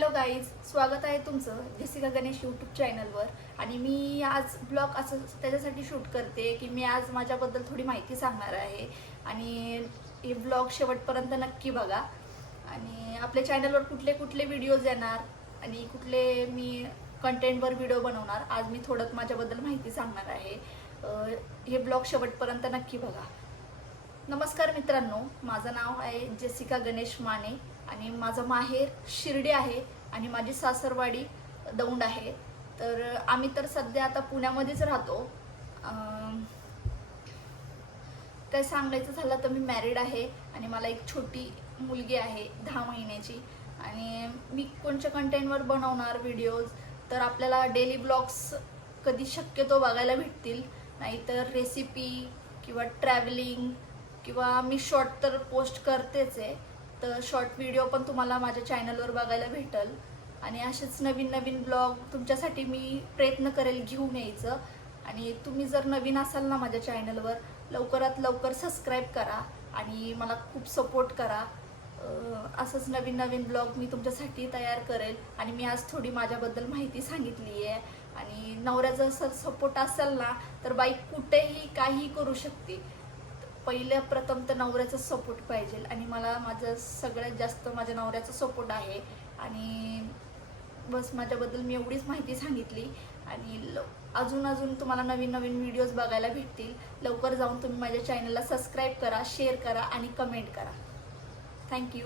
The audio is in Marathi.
हॅलो गाईज, स्वागत आहे तुमचं जेसिका गणेश यूट्यूब चॅनलवर. आणि मी आज ब्लॉग असं त्याच्यासाठी शूट करते की मी आज माझ्याबद्दल थोडी माहिती सांगणार आहे. आणि हे ब्लॉग शेवटपर्यंत नक्की बघा. आणि आपल्या चॅनलवर कुठले कुठले व्हिडिओज येणार आणि कुठले मी कंटेंटवर व्हिडिओ बनवणार, आज मी थोडं माझ्याबद्दल माहिती सांगणार आहे. हे ब्लॉग शेवटपर्यंत नक्की बघा. नमस्कार मित्रांनो, माझं नाव आहे जेसिका गणेश माने आणि माझं माहेर शिर्डी आहे आणि माझी सासरवाडी दौंड आहे. तर आम्ही तर सध्या आता पुण्यामध्येच राहतो. काय सांगायचं झालं तर मी मॅरिड आहे आणि मला एक छोटी मुलगी आहे 10 महिन्याची. आणि मी कोणत्या कंटेंटवर बनवणार व्हिडिओज तर आपल्याला डेली ब्लॉग्स कधी शक्यतो बघायला भेटतील, नाहीतर रेसिपी किंवा ट्रॅव्हलिंग किंवा मी शॉर्ट तर पोस्ट करतेच आहे. तर शॉर्ट व्हिडिओ पण तुम्हाला माझ्या चॅनलवर बघायला भेटेल. आणि असेच नवीन नवीन ब्लॉग तुमच्यासाठी मी प्रयत्न करेल घेऊन यायचं. आणि तुम्ही जर नवीन असाल ना माझ्या चॅनलवर, लवकरात लवकर सबस्क्राईब करा आणि मला खूप सपोर्ट करा. असंच नवीन नवीन ब्लॉग मी तुमच्यासाठी तयार करेल. आणि मी आज थोडी माझ्याबद्दल माहिती सांगितली आहे. आणि नवऱ्याचा जर सपोर्ट असेल ना तर बाई कुठेही काही करू शकते. पहिल्या प्रथम तर नवऱ्याचा सपोर्ट पाहिजे आणि मला माझं सगळ्यात जास्त माझ्या नवऱ्याचा सपोर्ट आहे. आणि बस माझ्याबद्दल मी एवढीच माहिती सांगितली. आणि अजून तुम्हाला नवीन नवीन व्हिडिओज बघायला भेटतील. लवकर जाऊन तुम्ही माझ्या चॅनलला सबस्क्राईब करा, शेअर करा आणि कमेंट करा. थँक्यू.